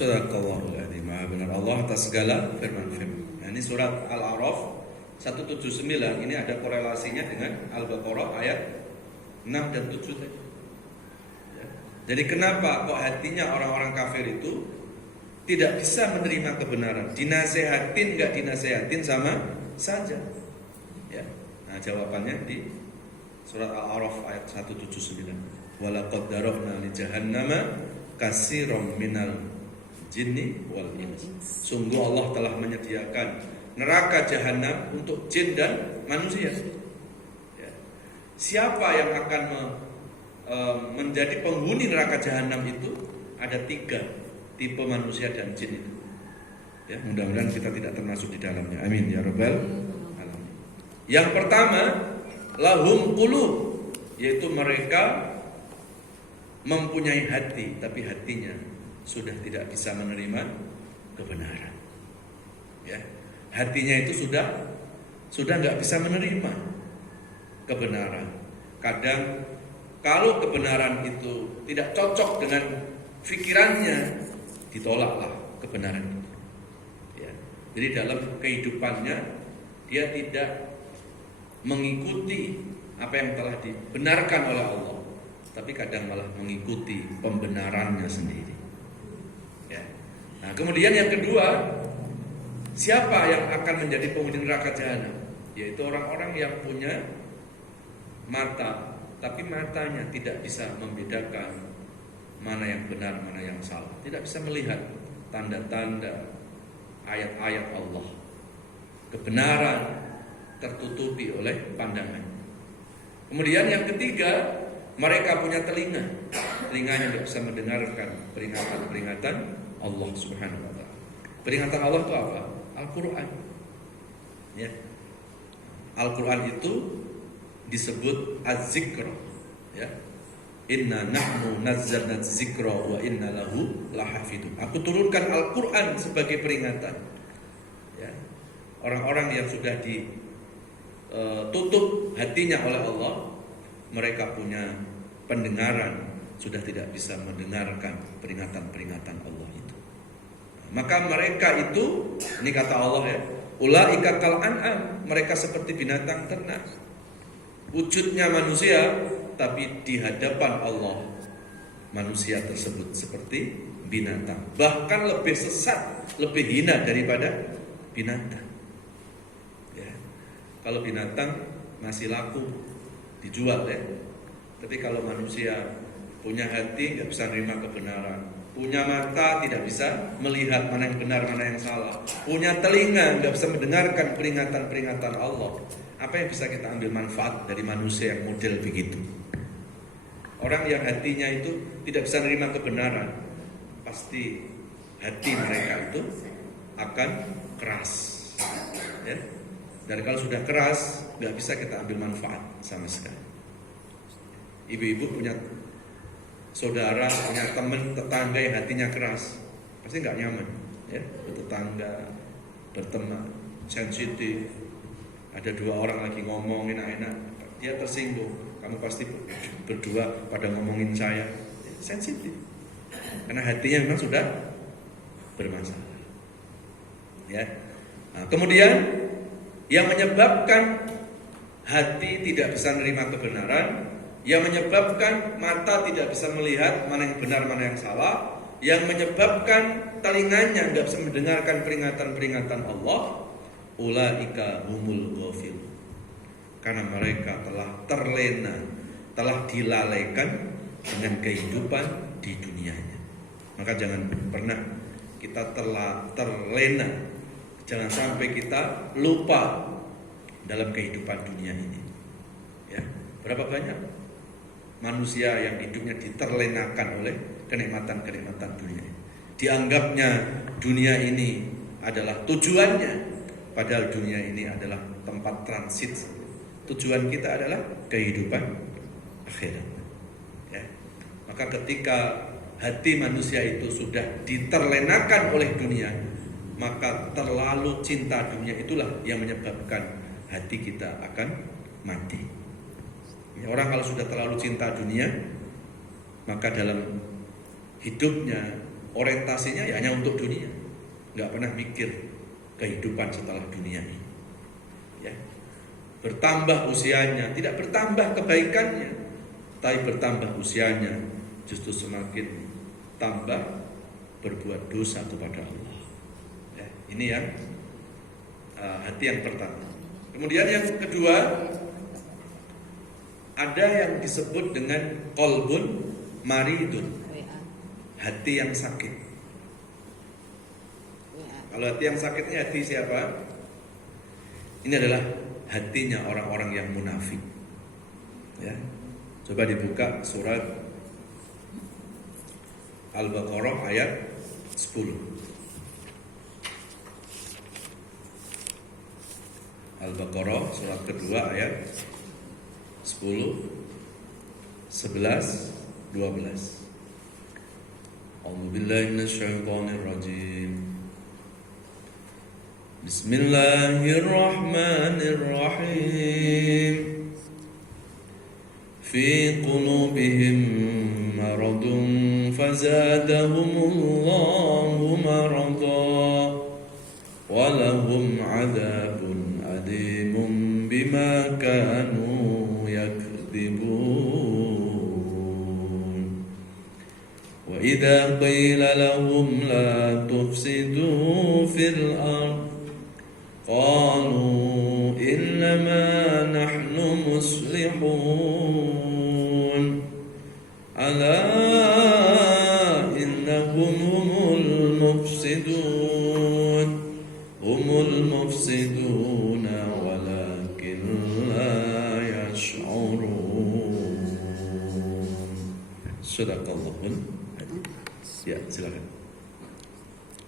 Sadaqallahul adzim. Benar Allah atas segala firman-firman. Nah, ini surat Al-A'raf 179, ini ada korelasinya dengan Al-Baqarah ayat 6 dan 7 tadi. Ya. Jadi kenapa kok hatinya orang-orang kafir itu tidak bisa menerima kebenaran? Dinasehatin nggak dinasehatin sama saja. Ya. Nah, jawabannya di surat Al-A'raf ayat 179. Walaqad darabna li jahannama katsiran minal jinni wal ins. Sungguh Allah telah menyediakan neraka jahanam untuk jin dan manusia. Ya. Siapa yang akan menjadi penghuni neraka jahanam itu? Ada 3 tipe manusia dan jin itu. Ya, mudah-mudahan kita tidak termasuk di dalamnya. Amin ya rabbal alamin. Yang pertama, lahum qulub, yaitu mereka mempunyai hati, tapi hatinya sudah tidak bisa menerima kebenaran. Ya, hatinya itu sudah nggak bisa menerima kebenaran. Kadang kalau kebenaran itu tidak cocok dengan pikirannya, ditolaklah kebenaran itu. Ya, jadi dalam kehidupannya dia tidak mengikuti apa yang telah dibenarkan oleh Allah, tapi kadang malah mengikuti pembenarannya sendiri. Ya. Nah, kemudian yang kedua, siapa yang akan menjadi penghuni neraka jahanam? Yaitu orang-orang yang punya mata, tapi matanya tidak bisa membedakan mana yang benar, mana yang salah. Tidak bisa melihat tanda-tanda ayat-ayat Allah. Kebenaran tertutupi oleh pandangan. Kemudian yang ketiga, mereka punya telinga. Telinganya tidak bisa mendengarkan peringatan-peringatan Allah Subhanahu wa taala. Peringatan Allah itu apa? Al-Qur'an. Ya. Al-Qur'an itu disebut az-zikr, ya. Inna nahnu nazzalna az-zikra wa inna lahu lahafidun. Aku turunkan Al-Qur'an sebagai peringatan. Ya. Orang-orang yang sudah ditutup hatinya oleh Allah, mereka punya pendengaran, sudah tidak bisa mendengarkan peringatan-peringatan Allah itu. Maka mereka itu, ini kata Allah ya, ulaika kal an'am, mereka seperti binatang ternak. Wujudnya manusia, tapi di hadapan Allah manusia tersebut seperti binatang. Bahkan lebih sesat, lebih hina daripada binatang. Ya. Kalau binatang masih laku dijual ya. Tapi kalau manusia punya hati nggak bisa menerima kebenaran, punya mata tidak bisa melihat mana yang benar mana yang salah, punya telinga nggak bisa mendengarkan peringatan-peringatan Allah. Apa yang bisa kita ambil manfaat dari manusia yang model begitu? Orang yang hatinya itu tidak bisa menerima kebenaran, pasti hati mereka itu akan keras. Ya. Dan kalau sudah keras, nggak bisa kita ambil manfaat sama sekali. Ibu-ibu punya saudara, punya teman, tetangga yang hatinya keras, pasti nggak nyaman, ya, bertetangga, berteman, sensitif. Ada 2 orang lagi ngomong enak-enak, dia tersinggung. Kamu pasti berdua pada ngomongin saya, sensitif, karena hatinya memang sudah bermasalah. Ya. Nah, kemudian yang menyebabkan hati tidak bisa menerima kebenaran, yang menyebabkan mata tidak bisa melihat mana yang benar mana yang salah, yang menyebabkan telinganya tidak bisa mendengarkan peringatan-peringatan Allah, ulaika humul ghafilun. Karena mereka telah terlena, telah dilalaikan dengan kehidupan di dunianya. Maka jangan pernah kita terlena, jangan sampai kita lupa dalam kehidupan dunia ini. Ya, berapa banyak manusia yang hidupnya diterlenakan oleh kenikmatan-kenikmatan dunia ini. Dianggapnya dunia ini adalah tujuannya, padahal dunia ini adalah tempat transit. Tujuan kita adalah kehidupan akhirat. Ya. Maka ketika hati manusia itu sudah diterlenakan oleh dunia, maka terlalu cinta dunia itulah yang menyebabkan hati kita akan mati. Ya, orang kalau sudah terlalu cinta dunia, maka dalam hidupnya orientasinya ya hanya untuk dunia, nggak pernah mikir kehidupan setelah dunia ini. Ya. Bertambah usianya, tidak bertambah kebaikannya, tapi bertambah usianya justru semakin tambah berbuat dosa kepada Allah. Ya, ini yang hati yang pertama. Kemudian yang kedua, ada yang disebut dengan qalbun maridun, hati yang sakit. Kalau hati yang sakit ini hati siapa? Ini adalah hatinya orang-orang yang munafik. Ya. Coba dibuka surat Al-Baqarah ayat 10. Al-Baqarah surat kedua ayat 10, 11, 12. A'udzubillahi minasyaitonir rajim. Bismillahirrahmanirrahim. Fi qulubihim maradun fazadahumullahu marada wa lahum 'adzabun alimun bima kanu yakdzibun. Wa idza qila lahum la tufsidu fil ardh qalu innama nahnu muslihun ala innahum humul mufsiduna walakin la yash'urun. Sadaqallahul adzim. Ya, silakan.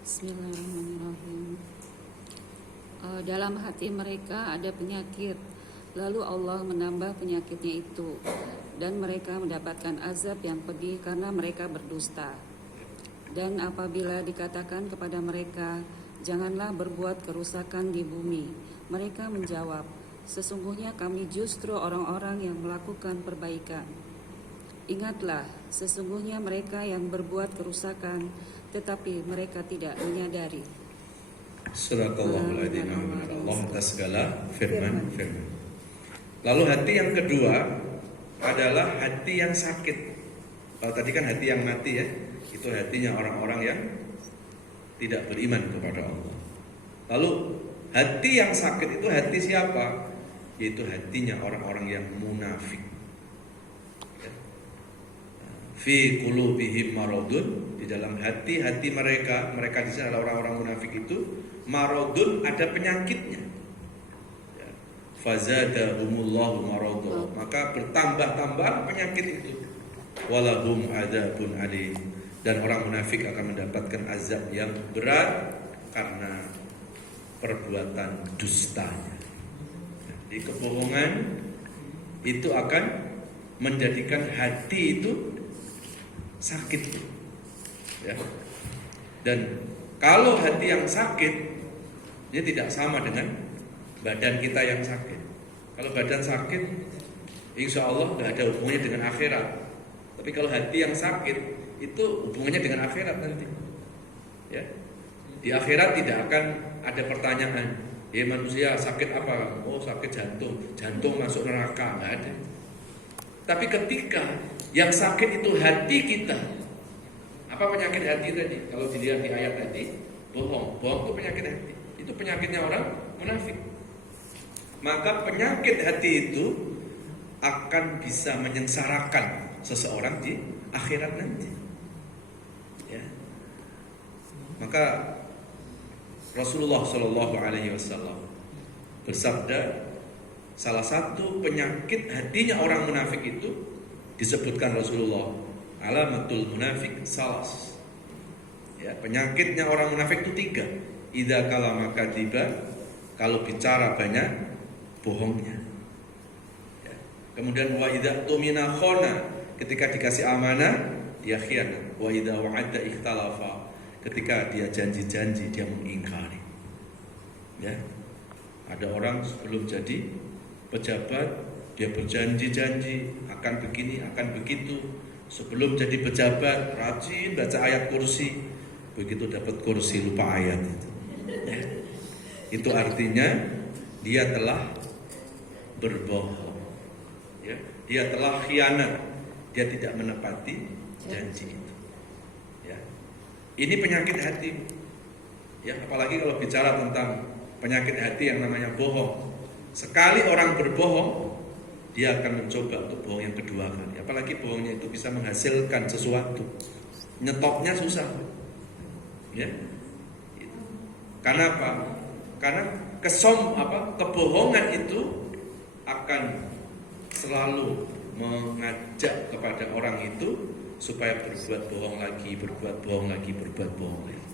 Bismillahirrahmanirrahim. Dalam hati mereka ada penyakit, lalu Allah menambah penyakitnya itu, dan mereka mendapatkan azab yang pedih karena mereka berdusta. Dan apabila dikatakan kepada mereka, janganlah berbuat kerusakan di bumi, mereka menjawab, sesungguhnya kami justru orang-orang yang melakukan perbaikan. Ingatlah, sesungguhnya mereka yang berbuat kerusakan, tetapi mereka tidak menyadari. Sadaqallahul adzim. Allah atas segala firman. Lalu hati yang kedua adalah hati yang sakit. Kalau tadi kan hati yang mati ya, itu hatinya orang-orang yang tidak beriman kepada Allah. Lalu hati yang sakit itu hati siapa? Yaitu hatinya orang-orang yang munafik. Fi qulubihim maradun, di dalam hati-hati mereka di sini adalah orang-orang munafik itu maradun, ada penyakitnya. Ya. Fazadahumullahu marada, maka bertambah-tambah penyakit itu. Walahum adzabun alim, dan orang munafik akan mendapatkan azab yang berat karena perbuatan dustanya. Jadi kebohongan itu akan menjadikan hati itu sakit, ya. Dan kalau hati yang sakit, dia tidak sama dengan badan kita yang sakit. Kalau badan sakit, insya Allah nggak ada hubungannya dengan akhirat. Tapi kalau hati yang sakit, itu hubungannya dengan akhirat nanti. Ya, di akhirat tidak akan ada pertanyaan, ya manusia sakit apa? Oh sakit jantung masuk neraka, nggak ada. Tapi ketika yang sakit itu hati kita, apa penyakit hati tadi? Kalau dilihat di ayat tadi, bohong itu penyakit hati. Itu penyakitnya orang munafik. Maka penyakit hati itu akan bisa menyengsarakan seseorang di akhirat nanti. Ya. Maka Rasulullah Shallallahu Alaihi Wasallam bersabda, salah satu penyakit hatinya orang munafik itu disebutkan Rasulullah, alamatul munafik salas. Ya, penyakitnya orang munafik itu 3. Idza kalama kadiba, kalau bicara banyak bohongnya. Ya. Kemudian wa idza tumina khona, ketika dikasih amanah dia khianat. Wa idza wa'ada ikhtalafa, ketika dia janji-janji dia mengingkari. Ya. Ada orang sebelum jadi pejabat dia berjanji-janji akan begini, akan begitu. Sebelum jadi pejabat, rajin baca ayat kursi. Begitu dapat kursi lupa ayat itu. Ya. Itu artinya dia telah berbohong. Ya. Dia telah khianat. Dia tidak menepati janji itu. Ya. Ini penyakit hati. Ya, apalagi kalau bicara tentang penyakit hati yang namanya bohong. Sekali orang berbohong, dia akan mencoba untuk bohong yang kedua kali. Apalagi bohongnya itu bisa menghasilkan sesuatu. Nyetopnya susah. Ya. Karena apa? Karena kebohongan itu akan selalu mengajak kepada orang itu supaya berbuat bohong lagi, berbuat bohong lagi, berbuat bohong lagi.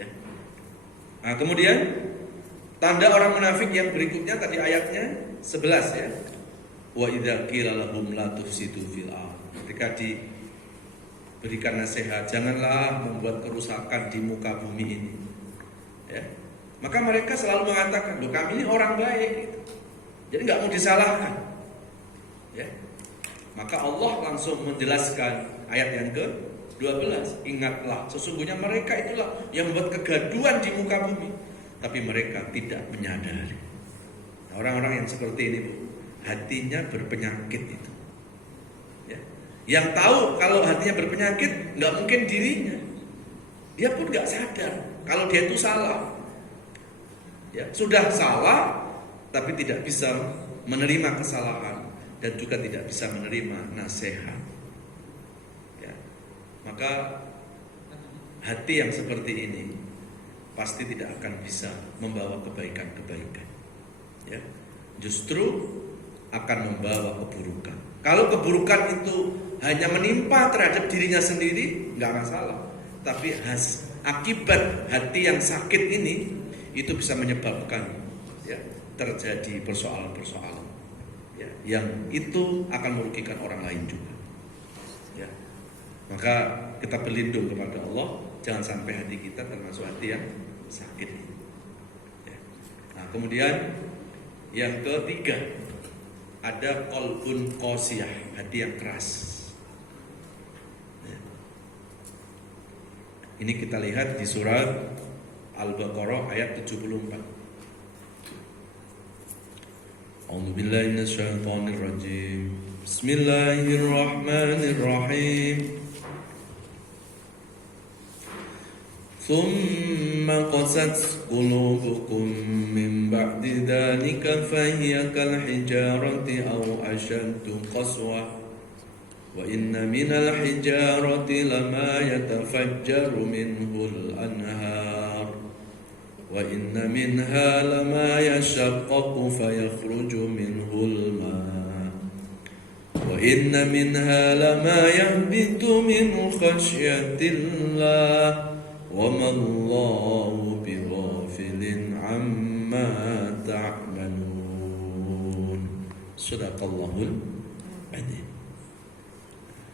Ya. Nah, kemudian tanda orang munafik yang berikutnya tadi ayatnya 11 ya. Wa idza qila lahum la tufsidu fil ardh. Ketika diberikan nasihat, janganlah membuat kerusakan di muka bumi ini. Ya. Maka mereka selalu mengatakan, "Loh, kami ini orang baik." Gitu. Jadi nggak mau disalahkan. Ya. Maka Allah langsung menjelaskan ayat yang ke-12, ingatlah sesungguhnya mereka itulah yang membuat kegaduhan di muka bumi, tapi mereka tidak menyadari. Nah, orang-orang yang seperti ini, Bu, hatinya berpenyakit itu. Ya. Yang tahu kalau hatinya berpenyakit nggak mungkin dirinya. Dia pun nggak sadar kalau dia itu salah. Ya, sudah salah tapi tidak bisa menerima kesalahan dan juga tidak bisa menerima nasihat. Ya. Maka hati yang seperti ini pasti tidak akan bisa membawa kebaikan-kebaikan. Ya. Justru akan membawa keburukan. Kalau keburukan itu hanya menimpa terhadap dirinya sendiri, nggak masalah. Tapi akibat hati yang sakit ini itu bisa menyebabkan ya, terjadi persoalan-persoalan ya, yang itu akan merugikan orang lain juga. Ya. Maka kita berlindung kepada Allah, jangan sampai hati kita termasuk hati yang sakit. Ya. Nah, kemudian yang ketiga, ada qalbun qasiyah, hati yang keras. Ya. Ini kita lihat di surat Al-Baqarah ayat 74. A'udzu billahi minasyaitonir rajim. Bismillahirrahmanirrahim. ثم قست قلوبكم من بعد ذلك فهي كالحجارة أو أشد قسوة وإن من الحجارة لما يتفجر منه الأنهار وإن منها لما يشقق فيخرج منه الماء وإن منها لما يهبط من خشية الله وَمَا اللَّهُ بِغَافِلٍ عَمَّا تَعْمَلُونَ. Shadaqallahul adzim.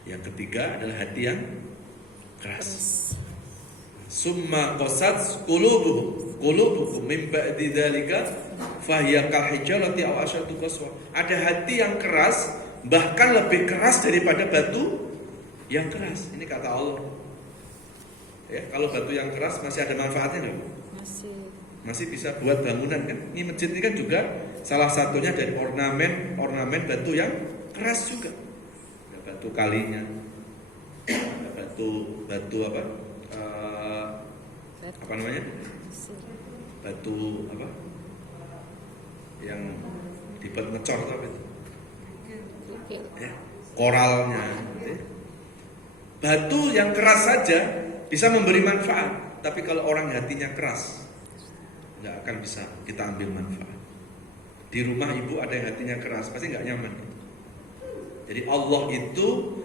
Yang ketiga adalah hati yang keras. Summa qasat qulubuhum min ba'di dzalika fahiya kahijarati aw asyaddu qaswa. Ada hati yang keras, bahkan lebih keras daripada batu yang keras. Ini kata Allah. Ya, kalau batu yang keras masih ada manfaatnya enggak? Masih bisa buat bangunan kan? Ini masjid ini kan juga salah satunya dari ornamen batu yang keras juga. Ada batu kalinya, ada batu apa? Apa namanya? Batu apa? Yang dibuat ngecor apa itu? Ya, koralnya. Ya. Batu yang keras saja bisa memberi manfaat, tapi kalau orang hatinya keras, nggak akan bisa kita ambil manfaat. Di rumah ibu ada yang hatinya keras, pasti nggak nyaman. Jadi Allah itu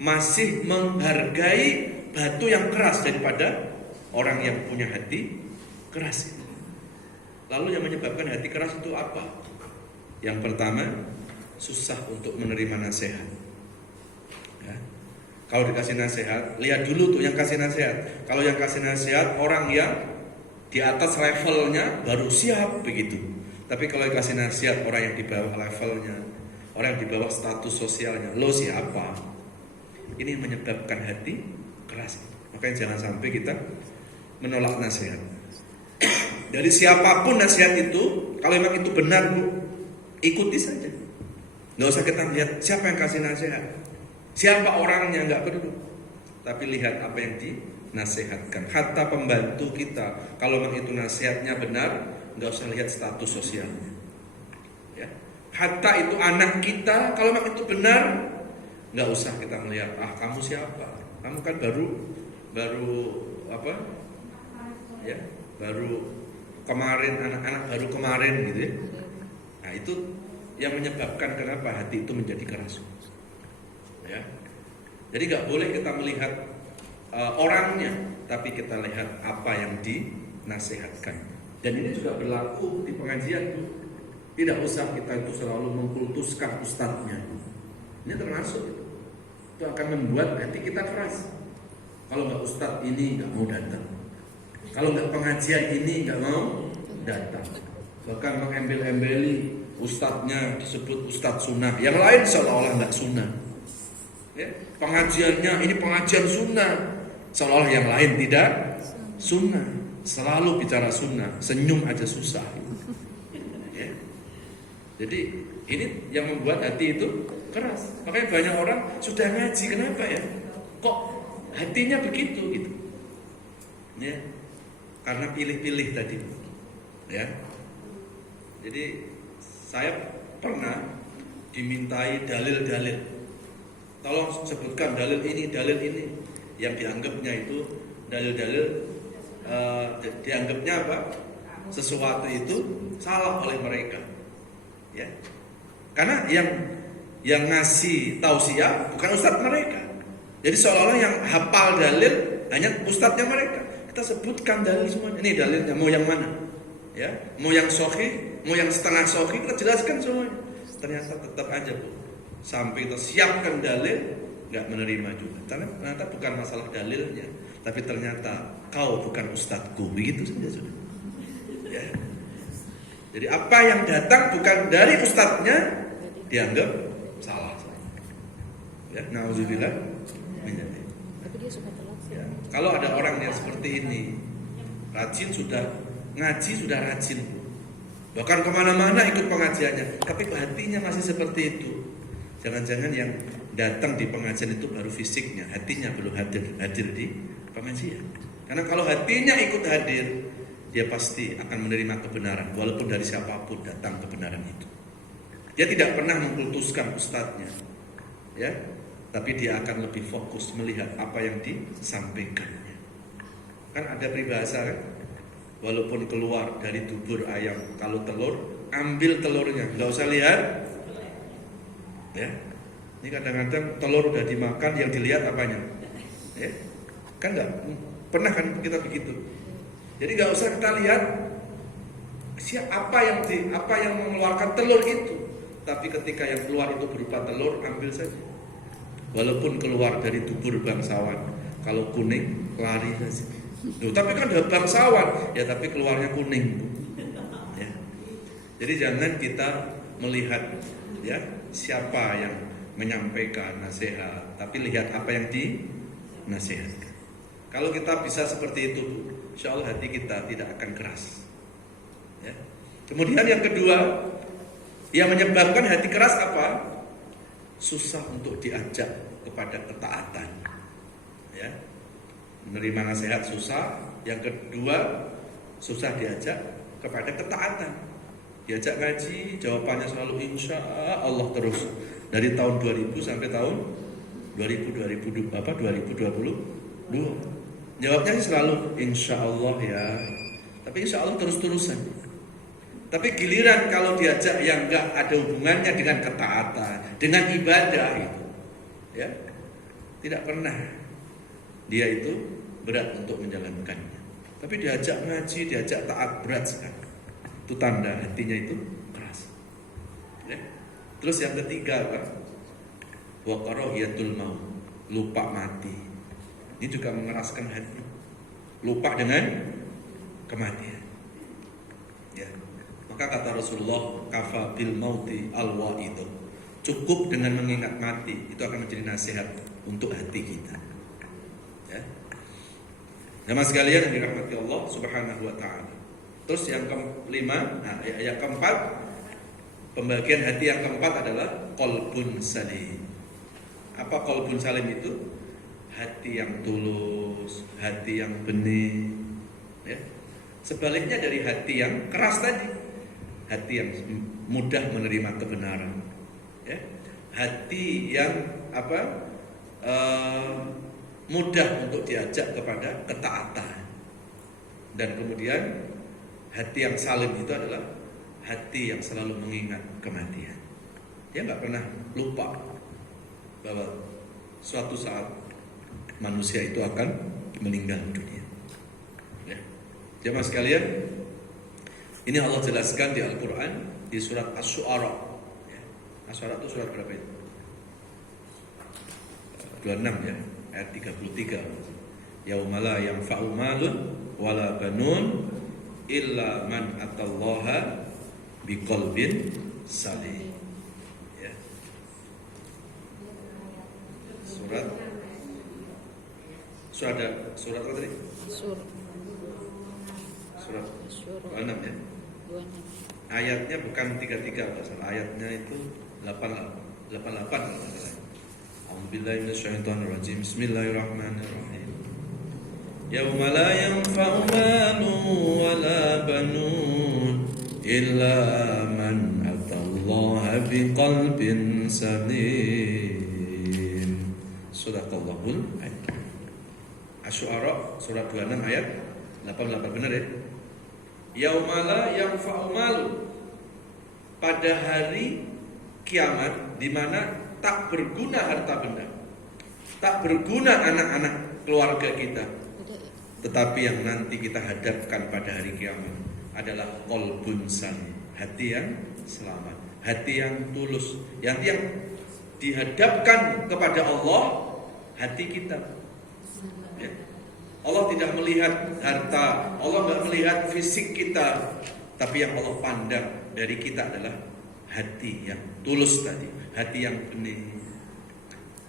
masih menghargai batu yang keras daripada orang yang punya hati keras. Lalu yang menyebabkan hati keras itu apa? Yang pertama, susah untuk menerima nasihat. Ya. Kalau dikasih nasihat, lihat dulu tuh yang kasih nasihat. Kalau yang kasih nasihat orang yang di atas levelnya baru siap begitu. Tapi kalau yang kasih nasihat orang yang di bawah levelnya, orang yang di bawah status sosialnya, lo siapa? Ini menyebabkan hati keras. Makanya jangan sampai kita menolak nasihat. Dari siapapun nasihat itu, kalau memang itu benar Bu, ikuti saja. Nggak usah kita lihat siapa yang kasih nasihat, siapa orangnya, nggak perlu. Tapi lihat apa yang dinasihatkan. Hatta pembantu kita, kalau memang itu nasihatnya benar, nggak usah lihat status sosialnya. Ya. Hatta itu anak kita, kalau memang itu benar, nggak usah kita melihat, kamu siapa? Kamu kan baru apa? Ya, baru kemarin, anak-anak baru kemarin gitu ya. Nah itu yang menyebabkan kenapa hati itu menjadi keras. Ya, jadi nggak boleh kita melihat orangnya, tapi kita lihat apa yang dinasihatkan. Dan ini juga berlaku di pengajian tuh. Tidak usah kita itu selalu mengkultuskan ustadznya. Ini termasuk itu akan membuat hati kita keras. Kalau nggak ustadz ini nggak mau datang. Kalau nggak pengajian ini nggak mau datang. Bahkan mengembel-embeli ustadznya disebut ustadz sunnah, yang lain seolah-olah nggak sunnah. Ya, pengajiannya ini pengajian sunnah, seolah-olah yang lain tidak sunnah. Selalu bicara sunnah, senyum aja susah. Ya. Jadi ini yang membuat hati itu keras. Makanya banyak orang sudah ngaji, kenapa ya? Kok hatinya begitu gitu? Ya, karena pilih-pilih tadi. Ya. Jadi saya pernah dimintai dalil-dalil. Tolong sebutkan dalil ini. Yang dianggapnya itu dalil-dalil, dianggapnya apa? Sesuatu itu salah oleh mereka. Ya. Karena yang ngasih tausiah bukan ustadz mereka. Jadi seolah-olah yang hafal dalil hanya ustadznya mereka. Kita sebutkan dalil semuanya. Ini dalilnya, mau yang mana? Ya, mau yang sahih, mau yang setengah sahih, kita jelaskan semuanya. Ternyata tetap aja Bu, sampai kita siapkan dalil, nggak menerima juga. Ternyata bukan masalah dalilnya, tapi ternyata kau bukan ustadzku, begitu saja sudah. Ya. Jadi apa yang datang bukan dari ustadznya dianggap salah. Ya, nauzubillah. Tapi dia suka telat sih. Ya. Kalau ada orang yang seperti ini, rajin sudah ngaji, sudah rajin, bahkan kemana-mana ikut pengajiannya, tapi hatinya masih seperti itu. Jangan-jangan yang datang di pengajian itu baru fisiknya, hatinya belum hadir di pengajian. Karena kalau hatinya ikut hadir, dia pasti akan menerima kebenaran, walaupun dari siapapun datang kebenaran itu. Dia tidak pernah mengkultuskan ustadznya, ya, tapi dia akan lebih fokus melihat apa yang disampaikannya. Kan ada peribahasa kan, walaupun keluar dari dubur ayam, kalau telur, ambil telurnya, nggak usah lihat. Ya, ini kadang-kadang telur udah dimakan, yang dilihat apanya? Ya, kan nggak pernah kan kita begitu. Jadi nggak usah kita lihat apa yang mengeluarkan telur itu, tapi ketika yang keluar itu berupa telur, ambil saja. Walaupun keluar dari dubur bangsawan, kalau kuning lari saja. Tapi kan ada bangsawan, ya tapi keluarnya kuning. Ya. Jadi jangan kita melihat ya siapa yang menyampaikan nasihat, tapi lihat apa yang dinasihatkan. Kalau kita bisa seperti itu, insya Allah hati kita tidak akan keras. Ya. Kemudian yang kedua, yang menyebabkan hati keras apa? Susah untuk diajak kepada ketaatan. Ya. Menerima nasihat susah. Yang kedua, susah diajak kepada ketaatan. Diajak ngaji, jawabannya selalu insya Allah terus. Dari tahun 2000 sampai tahun 2020. Jawabnya selalu insya Allah ya. Tapi insya Allah terus-terusan. Tapi giliran kalau diajak yang enggak ada hubungannya dengan ketaatan, dengan ibadah itu, ya, tidak pernah dia itu berat untuk menjalankannya. Tapi diajak ngaji, diajak taat, berat sekali. Itu tanda hatinya itu keras. Ya. Terus yang ketiga apa? Wa karahiyatul maut, lupa mati. Ini juga mengeraskan hati. Lupa dengan kematian. Ya. Maka kata Rasulullah, kafa bil mauti al-wa'idu. cukup dengan mengingat mati, itu akan menjadi nasihat untuk hati kita. Ya. Jamaah sekalian yang dirahmati Allah Subhanahu wa taala. Terus yang kelima, yang keempat, pembagian hati yang keempat adalah qalbun salim. Apa qalbun salim itu? Hati yang tulus, hati yang benih. Ya. Sebaliknya dari hati yang keras tadi, hati yang mudah menerima kebenaran. Ya. Hati yang mudah untuk diajak kepada ketaatan. Dan kemudian hati yang salim itu adalah hati yang selalu mengingat kematian. Dia nggak pernah lupa bahwa suatu saat manusia itu akan meninggal dunia. Ya. Jemaah sekalian, ini Allah jelaskan di Al-Quran di surat Asy-Syu'ara. Ya. Asy-Syu'ara itu surat berapa itu? 26 ya, ayat 33. Yauma la yanfa'u malun wala banun illa man atallaha biqalbin salim. Ya. Surat apa tadi? Surat 26 ya. Ayatnya bukan 33, masalah ayatnya itu 88 kalau tidak salah. A'udzubillahi minasyaitonirrajim. Bismillahirrahmanirrahim. Yauma la yanfa'u malun wala banun illa man atallaha biqalbin salim. Shadaqallahul adzim. Asy-Syu'ara surat 26 ayat 88, benar ya? Yaumala yanfa'u malu, pada hari kiamat di mana tak berguna harta benda, tak berguna anak-anak keluarga kita, tetapi yang nanti kita hadapkan pada hari kiamat adalah qalbun salim, hati yang selamat, hati yang tulus, yang dihadapkan kepada Allah, hati kita. Ya. Allah tidak melihat harta, Allah tidak melihat fisik kita, tapi yang Allah pandang dari kita adalah hati yang tulus tadi, hati yang bening.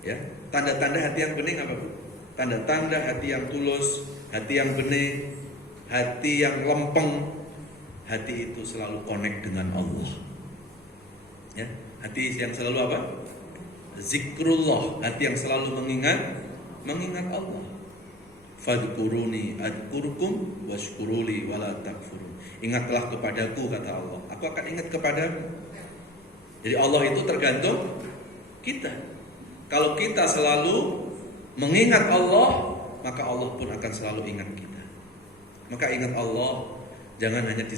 Ya, tanda-tanda hati yang bening apa Bu? Tanda-tanda hati yang tulus, hati yang bening, hati yang lempeng, hati itu selalu connect dengan Allah. Ya, hati yang selalu apa? Zikrullah, hati yang selalu mengingat Allah. Fadkuruni adkurkum washkuruli wala takfurun. Ingatlah kepadaku, kata Allah, aku akan ingat kepadamu. Jadi Allah itu tergantung kita. Kalau kita selalu mengingat Allah, maka Allah pun akan selalu ingat kita. Maka ingat Allah, jangan hanya di